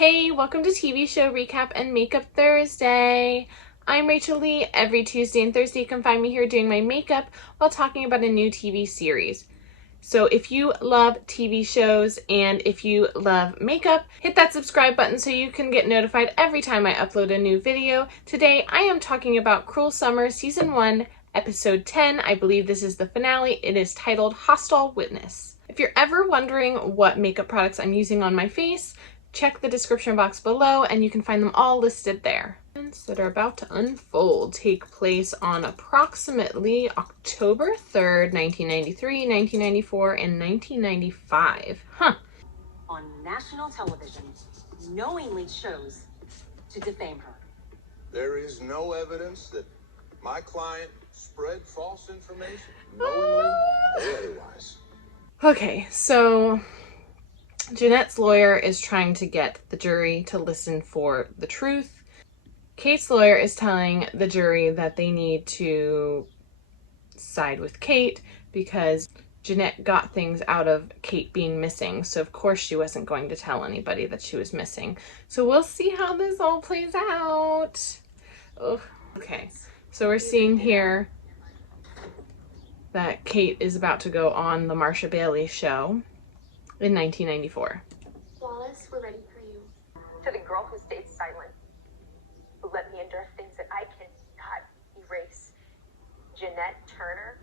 Hey, welcome to TV Show Recap and Makeup Thursday. I'm Rachel Lee. Every Tuesday and Thursday you can find me here doing my makeup while talking about a new TV series. So if you love TV shows and if you love makeup, hit that subscribe button so you can get notified every time I upload a new video. Today I am talking about Cruel Summer Season 1, Episode 10. I believe this is the finale. It is titled Hostile Witness. If you're ever wondering what makeup products I'm using on my face, check the description box below and you can find them all listed there. Events that are about to unfold take place on approximately October 3rd, 1993, 1994, and 1995. On national television, knowingly chose to defame her. There is no evidence that my client spread false information, knowingly or otherwise. Okay, so Jeanette's lawyer is trying to get the jury to listen for the truth. Kate's lawyer is telling the jury that they need to side with Kate because Jeanette got things out of Kate being missing. So of course she wasn't going to tell anybody that she was missing. So we'll see how this all plays out. Oh, okay, so we're seeing here that Kate is about to go on the Marsha Bailey show in 1994. Wallace, we're ready for you. To the girl who stayed silent, who let me endure things that I cannot erase, Jeanette Turner,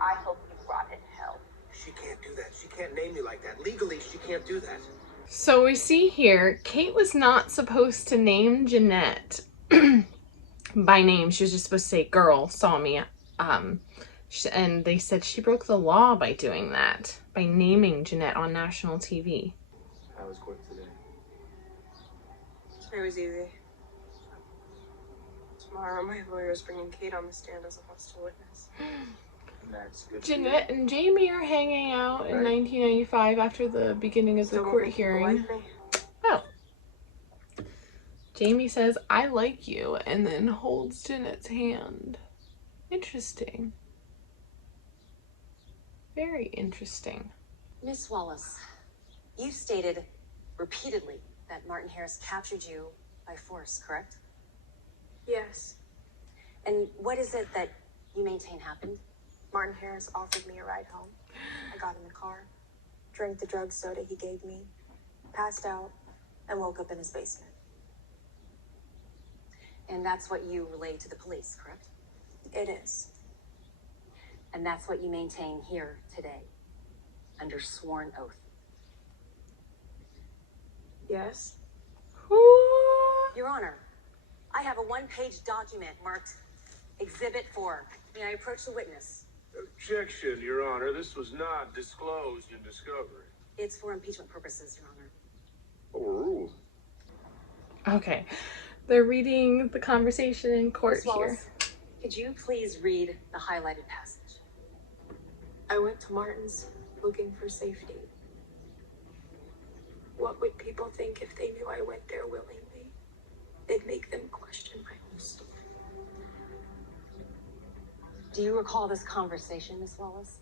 I hope you rot in hell. She can't do that. She can't name me like that. Legally, she can't do that. So we see here, Kate was not supposed to name Jeanette by name. She was just supposed to say, "Girl saw me." And they said she broke the law by doing that, by naming Jeanette on national TV. How was court today? It was easy. Tomorrow, my lawyer is bringing Kate on the stand as a hostile witness. That's good. Jeanette and Jamie are hanging out in 1995 after the beginning of the court hearing. Oh. Jamie says, "I like you," and then holds Jeanette's hand. Interesting. Very interesting. Miss Wallace, you stated repeatedly that Martin Harris captured you by force, correct? Yes. And what is it that you maintain happened? Martin Harris offered me a ride home. I got in the car, drank the drug soda he gave me, passed out, and woke up in his basement. And that's what you relayed to the police, correct? It is. And that's what you maintain here today, under sworn oath. Yes. Your Honor, I have a one-page document marked Exhibit 4. May I approach the witness? Objection, Your Honor. This was not disclosed in discovery. It's for impeachment purposes, Your Honor. Overruled. Okay, they're reading the conversation in court Miss here. Wallace, could you please read the highlighted passage? I went to Martin's looking for safety. What would people think if they knew I went there willingly? It'd make them question my whole story. Do you recall this conversation, Miss Wallace?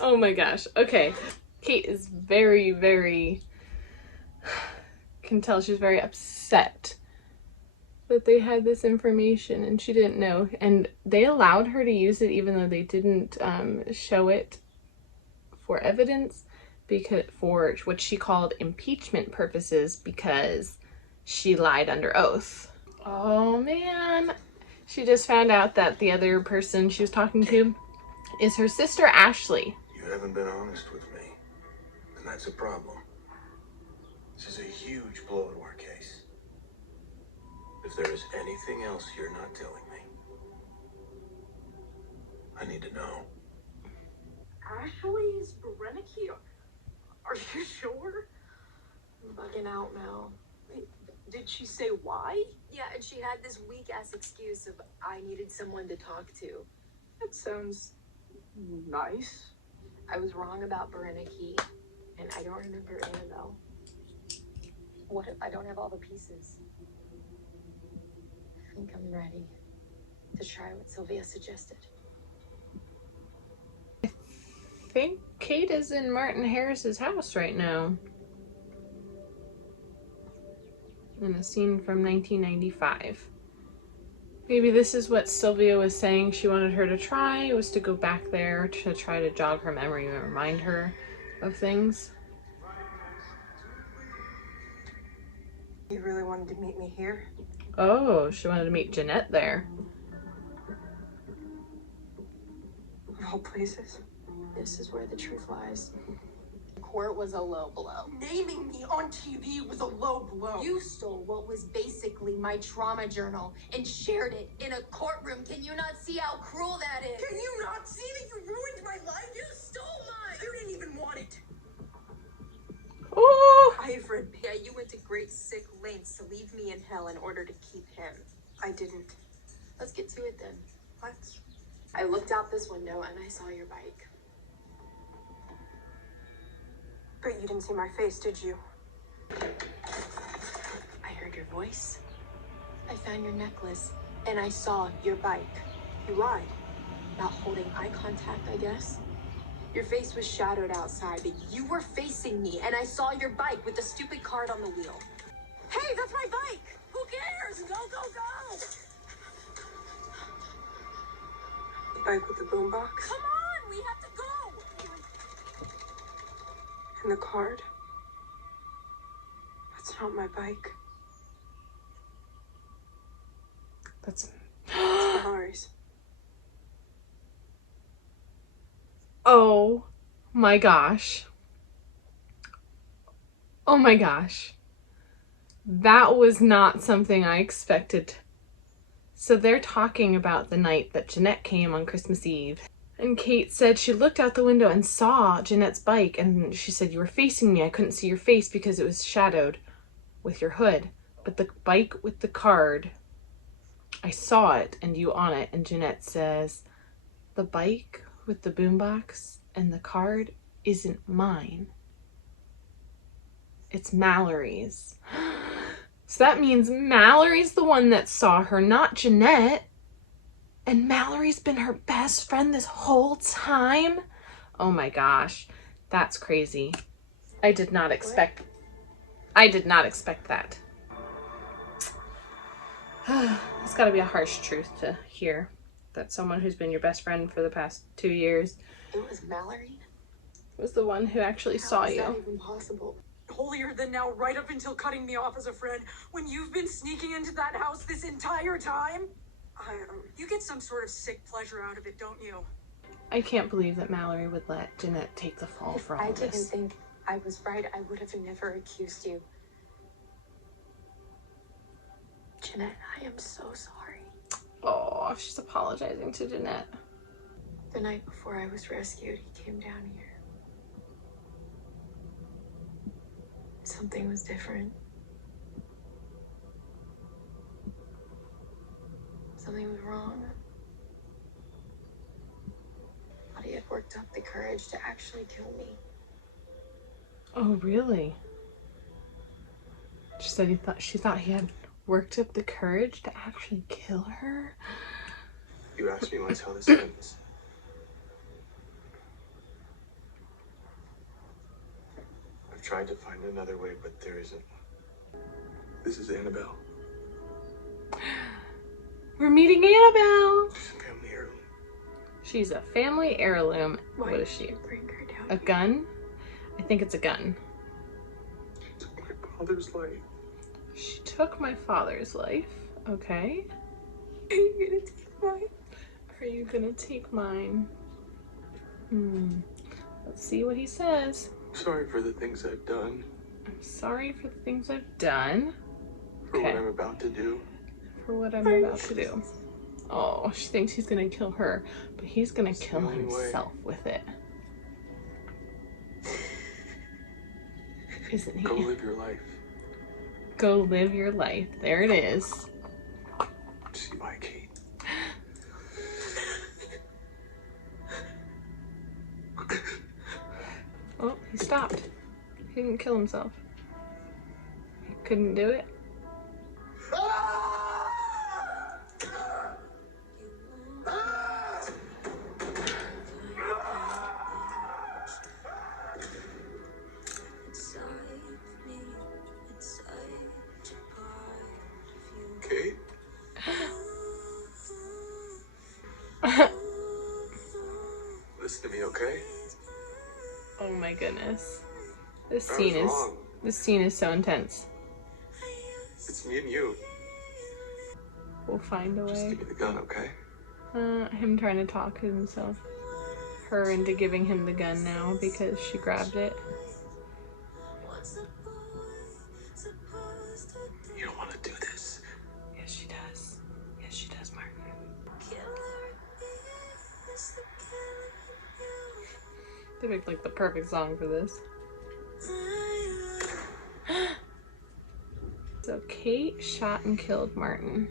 Oh my gosh. Okay. Kate is very, very, can tell she's very upset that they had this information and she didn't know. And they allowed her to use it even though they didn't show it for evidence, because for what she called impeachment purposes, because she lied under oath. Oh man. She just found out that the other person she was talking to is her sister, Ashley. You haven't been honest with me, and that's a problem. This is a huge blow to our case. If there is anything else you're not telling me, I need to know. Ashley's Berenice? Are you sure? I'm bugging out, Mel. Did she say why? Yeah, and she had this weak-ass excuse of I needed someone to talk to. That sounds nice. I was wrong about Berenice, and I don't remember Annabelle. What if I don't have all the pieces? I think I'm ready to try what Sylvia suggested. I think Kate is in Martin Harris's house right now. in a scene from 1995. Maybe this is what Sylvia was saying she wanted her to try, was to go back there to try to jog her memory and remind her of things. You really wanted to meet me here? Oh, she wanted to meet Jeanette there. Of all places. This is where the truth lies. Court was a low blow. Naming me on TV was a low blow. You stole what was basically my trauma journal and shared it in a courtroom. Can you not see how cruel that is? Can you not see that you ruined my life? You stole mine. You didn't even want it. Oh, I've read. Yeah, you went to great sick lengths to leave me in hell in order to keep him. I didn't. Let's get to it then. What? I looked out this window and I saw your bike. But you didn't see my face, did you? I heard your voice. I found your necklace and I saw your bike. You lied. Not holding eye contact, I guess. Your face was shadowed outside, but you were facing me and I saw your bike with the stupid card on the wheel. Hey, that's my bike. Who cares? Go, go, go. The bike with the boombox? Come on, we have to go. And the card? That's not my bike. that's... It's Mallory's. Oh my gosh. Oh my gosh. That was not something I expected. So they're talking about the night that Jeanette came on Christmas Eve. And Kate said she looked out the window and saw Jeanette's bike, and she said, you were facing me. I couldn't see your face because it was shadowed with your hood. But the bike with the card, I saw it and you on it. And Jeanette says, the bike with the boombox and the card isn't mine. It's Mallory's. So that means Mallory's the one that saw her, not Jeanette. And Mallory's been her best friend this whole time? Oh my gosh, that's crazy. I did not expect that. It's gotta be a harsh truth to hear, that someone who's been your best friend for the past 2 years It was Mallory? was the one who actually saw How is that you. even possible? Holier than now, right up until cutting me off as a friend, when you've been sneaking into that house this entire time? You get some sort of sick pleasure out of it, don't you? I can't believe that Mallory would let Jeanette take the fall If for all I didn't this. think I was right, I would have never accused you. Jeanette, I am so sorry. Oh, she's apologizing to Jeanette. The night before I was rescued, he came down here. Something was different. Something was wrong. But he had worked up the courage to actually kill me. Oh, really? She said she thought he had worked up the courage to actually kill her? You asked me once how this ends. I've tried to find another way, but there isn't. This is Annabelle. We're meeting Annabelle. She's a family heirloom. She's a family heirloom. Why What did is she? you bring her down A here? gun? I think it's a gun. She took my father's life. She took my father's life. Okay. Are you gonna take mine? Are you gonna take mine? Let's see what he says. Sorry for the things I've done. I'm sorry for the things I've done. For what Okay. I'm about to do. For what I'm about to do. Oh, she thinks he's gonna kill her, but he's gonna kill the only way. himself with it. Isn't he? Go live your life. Go live your life. There it is. See my Kate. Oh, he stopped. He didn't kill himself. He couldn't do it. okay? Oh my goodness. This I scene was is wrong. this scene is so intense. It's me and you. We'll find a Just way. give me the gun, okay? Him trying to talk himself. Her into giving him the gun now because she grabbed it. You don't want to do this. Yes, she does. Yes, she does, Martin. They picked like the perfect song for this. So Kate shot and killed Martin.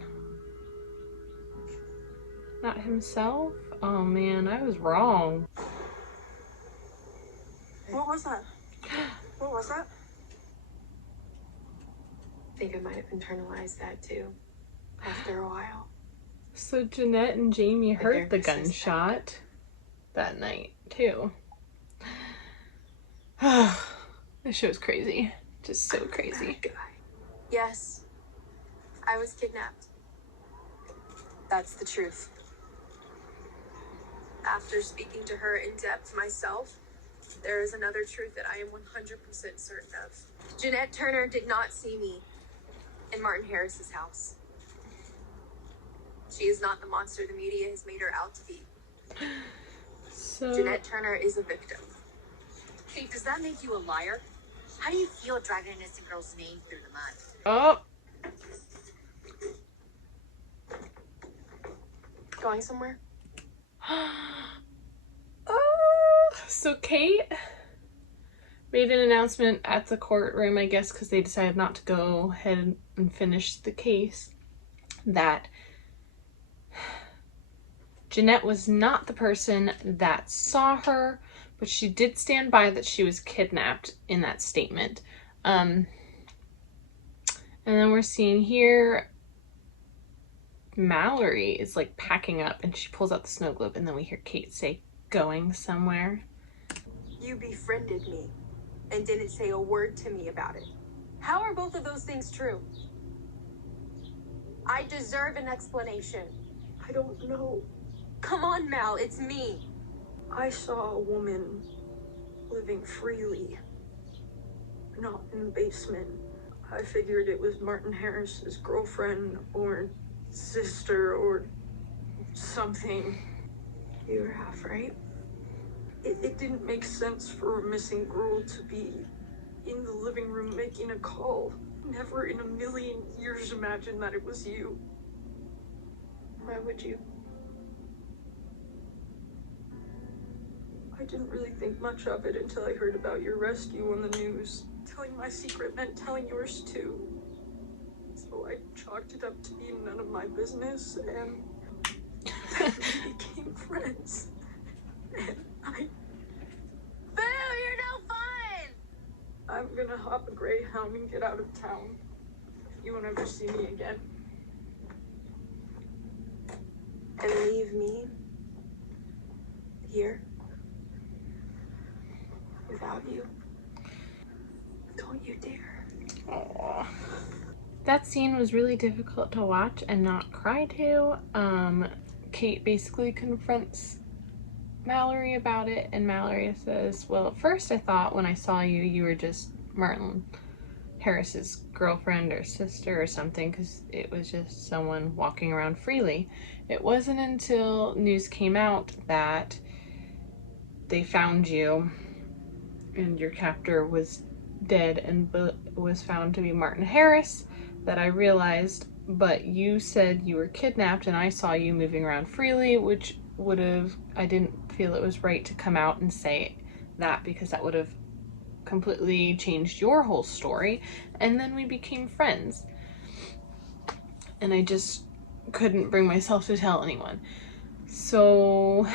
Not himself? Oh man, I was wrong. What was that? What was that? I think I might have internalized that too, after a while. So Jeanette and Jamie The heard the therapist says gunshot that night too. This show's crazy. Just so crazy. Yes, I was kidnapped. That's the truth. After speaking to her in depth myself, there is another truth that I am 100% certain of. Jeanette Turner did not see me in Martin Harris's house. She is not the monster the media has made her out to be. So Jeanette Turner is a victim. Hey, does that make you a liar? How do you feel dragging an innocent girl's name through the mud? oh, Going somewhere? so Kate made an announcement at the courtroom, I guess because they decided not to go ahead and finish the case, that Jeanette was not the person that saw her, but she did stand by that she was kidnapped in that statement. And then we're seeing here Mallory is like packing up and she pulls out the snow globe, and then we hear Kate say, "Going somewhere." You befriended me and didn't say a word to me about it. How are both of those things true? I deserve an explanation. I don't know. Come on, Mal, it's me. I saw a woman living freely, not in the basement. I figured it was Martin Harris's girlfriend or sister or something. You were half right. It didn't make sense for a missing girl to be in the living room making a call. Never in a million years imagined that it was you. Why would you? I didn't really think much of it until I heard about your rescue on the news. Telling my secret meant telling yours too. So I chalked it up to being none of my business, and we became friends. And Boo, you're no fun! I'm gonna hop a Greyhound and get out of town. You won't ever see me again. And leave me here without you. Don't you dare. Aww. That scene was really difficult to watch and not cry to. Kate basically confronts Mallory about it, and Mallory says, well, at first I thought when I saw you, you were just Martin Harris's girlfriend or sister or something, because it was just someone walking around freely. It wasn't until news came out that they found you and your captor was dead and was found to be Martin Harris that I realized, but you said you were kidnapped and I saw you moving around freely, which would have, I didn't feel it was right to come out and say that because that would have completely changed your whole story, and then we became friends. And I just couldn't bring myself to tell anyone. So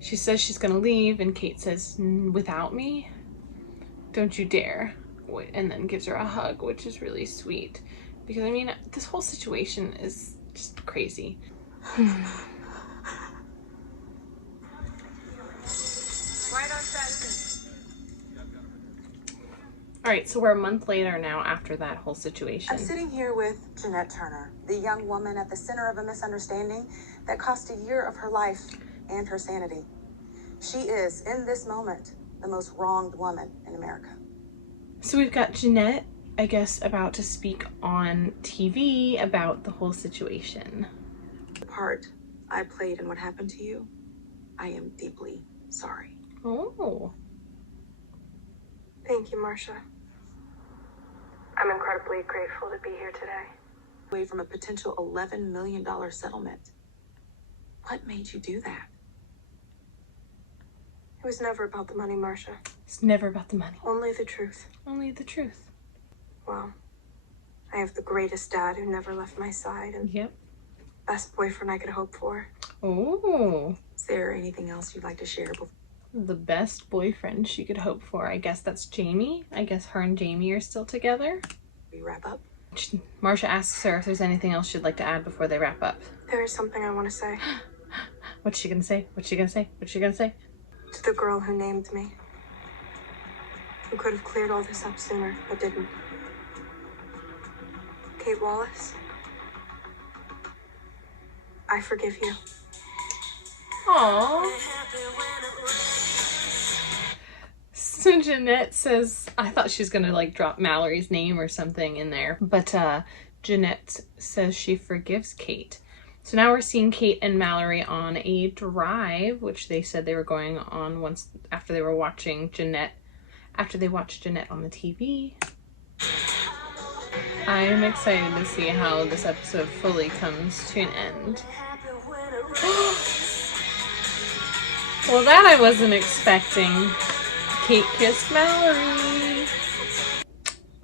she says she's gonna leave, and Kate says, without me? Don't you dare. And then gives her a hug, which is really sweet. Because, I mean, this whole situation is just crazy. Alright, so we're a month later now after that whole situation. I'm sitting here with Jeanette Turner, the young woman at the center of a misunderstanding that cost a year of her life and her sanity. She is, in this moment, the most wronged woman in America. So we've got Jeanette, I guess, about to speak on TV about the whole situation. The part I played in what happened to you, I am deeply sorry. Oh. Thank you, Marsha. I'm incredibly grateful to be here today. Away from a potential $11 million settlement. What made you do that? It was never about the money, Marsha. It's never about the money. Only the truth. Only the truth. Well, I have the greatest dad who never left my side and Yep. best boyfriend I could hope for. Oh. Is there anything else you'd like to share before The best boyfriend she could hope for. I guess that's Jamie. I guess her and Jamie are still together. we wrap up? Marsha asks her if there's anything else she'd like to add before they wrap up. There is something I want to say. What's she gonna say? What's she gonna say? What's she gonna say? To the girl who named me. Who could have cleared all this up sooner, but didn't. Kate Wallace. I forgive you. Aww. So Jeanette says, I thought she was gonna like drop Mallory's name or something in there, but Jeanette says she forgives Kate. So now we're seeing Kate and Mallory on a drive, which they said they were going on once after they were watching Jeanette, after they watched Jeanette on the TV. I'm excited to see how this episode fully comes to an end. Well, that I wasn't expecting. Kate kissed Mallory.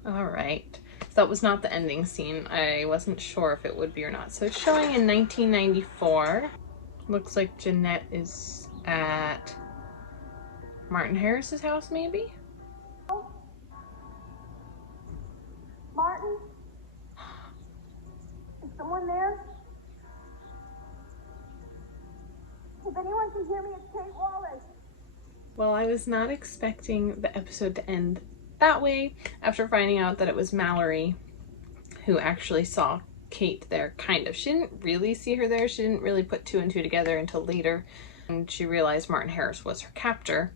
Alright. That was not the ending scene. I wasn't sure if it would be or not. So it's showing in 1994. Looks like Jeanette is at Martin Harris's house, maybe? Martin? Is someone there? If anyone can hear me, it's Kate Wallace. Well, I was not expecting the episode to end that way after finding out that it was Mallory who actually saw Kate there, kind of. She didn't really see her there. She didn't really put two and two together until later. And she realized Martin Harris was her captor.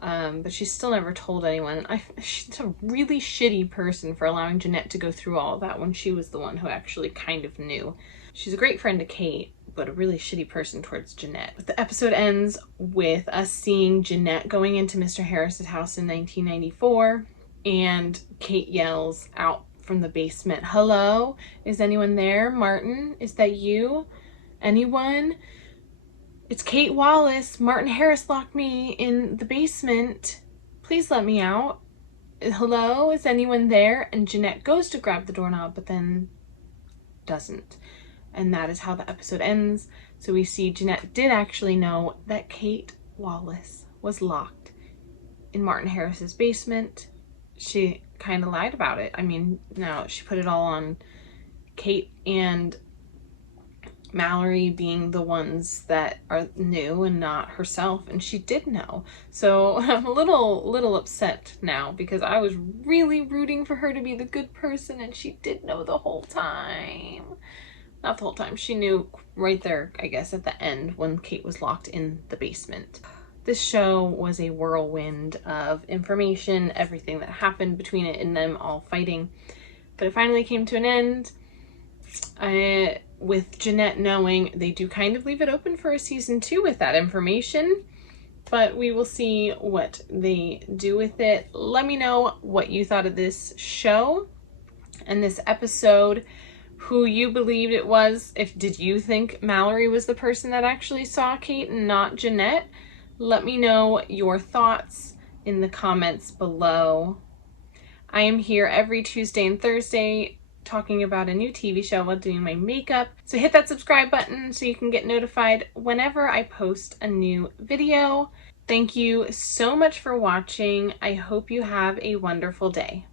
But she still never told anyone. She's a really shitty person for allowing Jeanette to go through all of that when she was the one who actually kind of knew. She's a great friend to Kate, but a really shitty person towards Jeanette. But the episode ends with us seeing Jeanette going into Mr. Harris's house in 1994, and Kate yells out from the basement, "Hello? Is anyone there? Martin, is that you? Anyone? It's Kate Wallace. Martin Harris locked me in the basement. Please let me out. Hello? Is anyone there?" And Jeanette goes to grab the doorknob, but then doesn't. And that is how the episode ends. So we see Jeanette did actually know that Kate Wallace was locked in Martin Harris's basement. She kind of lied about it. I mean, no, she put it all on Kate and Mallory being the ones that are new and not herself, and she did know. So I'm a little upset now because I was really rooting for her to be the good person, and she did know the whole time. Not the whole time. She knew right there, I guess, at the end when Kate was locked in the basement. This show was a whirlwind of information, everything that happened between it and them all fighting. But it finally came to an end. With Jeanette knowing, they do kind of leave it open for a season 2 with that information. But we will see what they do with it. Let me know what you thought of this show and this episode. Who you believed it was. Did you think Mallory was the person that actually saw Kate and not Jeanette? Let me know your thoughts in the comments below. I am here every Tuesday and Thursday talking about a new TV show while doing my makeup. So hit that subscribe button so you can get notified whenever I post a new video. Thank you so much for watching. I hope you have a wonderful day.